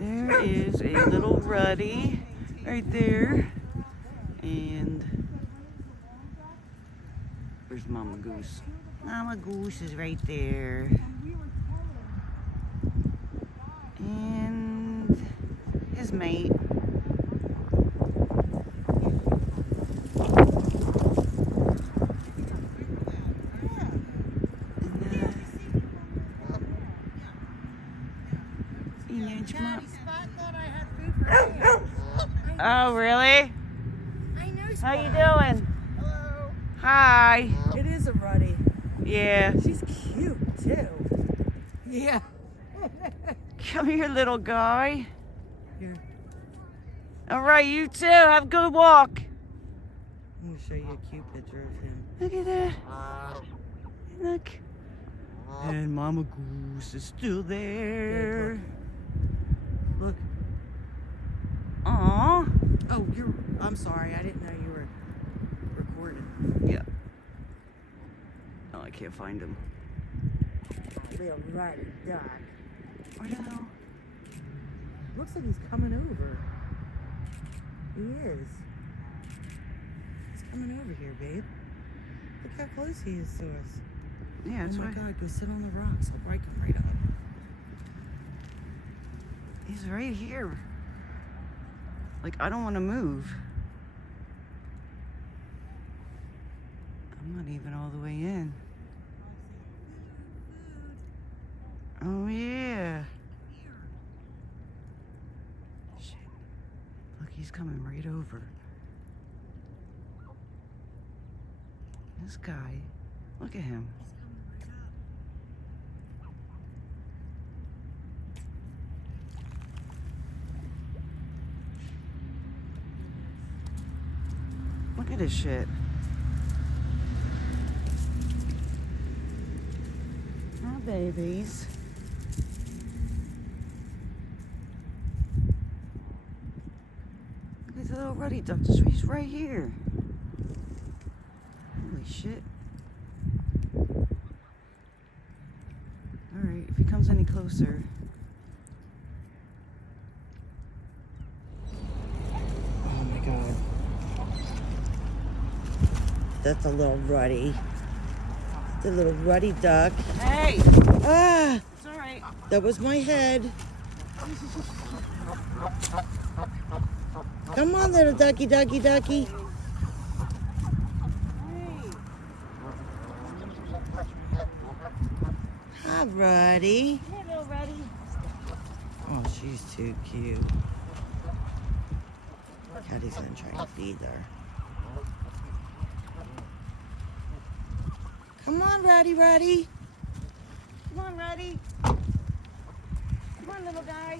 There is a little Ruddy right there. And where's Mama Goose? Mama Goose is right there. And his mate. Oh, really? I know. How you doing? Hello. Hi. It is a Ruddy. Yeah. She's cute too. Yeah. Come here, little guy. Here. All right, you too. Have a good walk. I'm gonna show you a cute picture of him. Look at that. Look. And Mama Goose is still there. Look. Look. Aw. Oh, I'm sorry. I didn't know you were recording. Yeah. Oh, I can't find him. Little Ruddy duck. I don't know. Looks like he's coming over. He is. He's coming over here, babe. Look how close he is to us. Yeah, that's oh my right. God, go sit on the rocks. I'll break him right up. He's right here. Like, I don't want to move. I'm not even all the way in. Oh, yeah. Shit. Look, he's coming right over. This guy, look at him. Look at this shit. Hi, babies. Look at the little Ruddy duck. He's right here. Holy shit. Alright, if he comes any closer. Oh my God. That's a little Ruddy. The little Ruddy duck. Hey! Ah! It's alright. That was my head. Come on, little ducky, ducky, ducky. Hi, Ruddy. Hey, little Ruddy. Oh, she's too cute. Caddy's gonna try and feed her. Come on, Ruddy, Ruddy. Come on, Ruddy. Come on, little guy.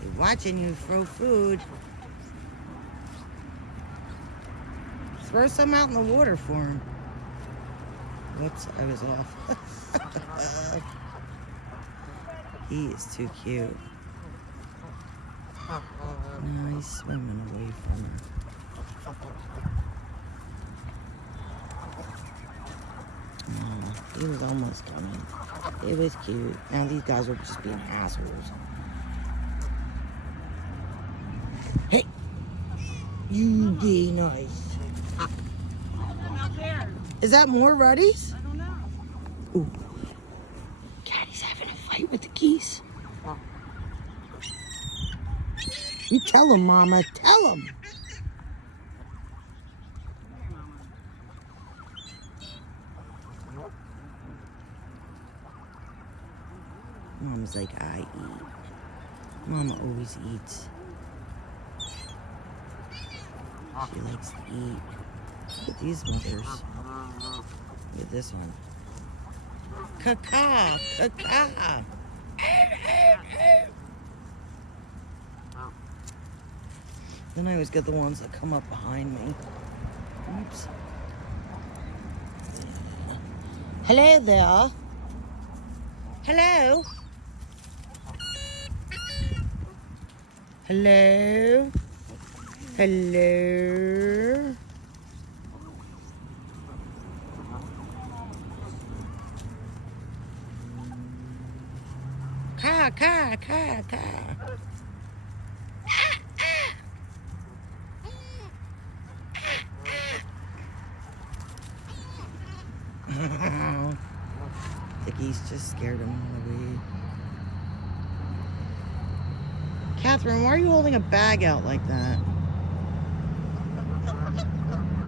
They're watching you throw food. Throw some out in the water for him. Whoops, I was off. He is too cute. No, he's swimming away from her. Oh, he was almost coming. It was cute. Now these guys are just being assholes. Hey! You be nice. Is that more Ruddies? I don't know. Ooh. Caddy's having a fight with the geese. You tell him, Mama. Tell him. Mama's like, I eat. Mama always eats. She likes to eat. Look at these mothers. Look at this one. Caca, caca. Then I always get the ones that come up behind me. Oops. Hello there. Hello. Hello. Hello. Caw, caw, caw, caw. The geese just scared him away. Catherine, why are you holding a bag out like that?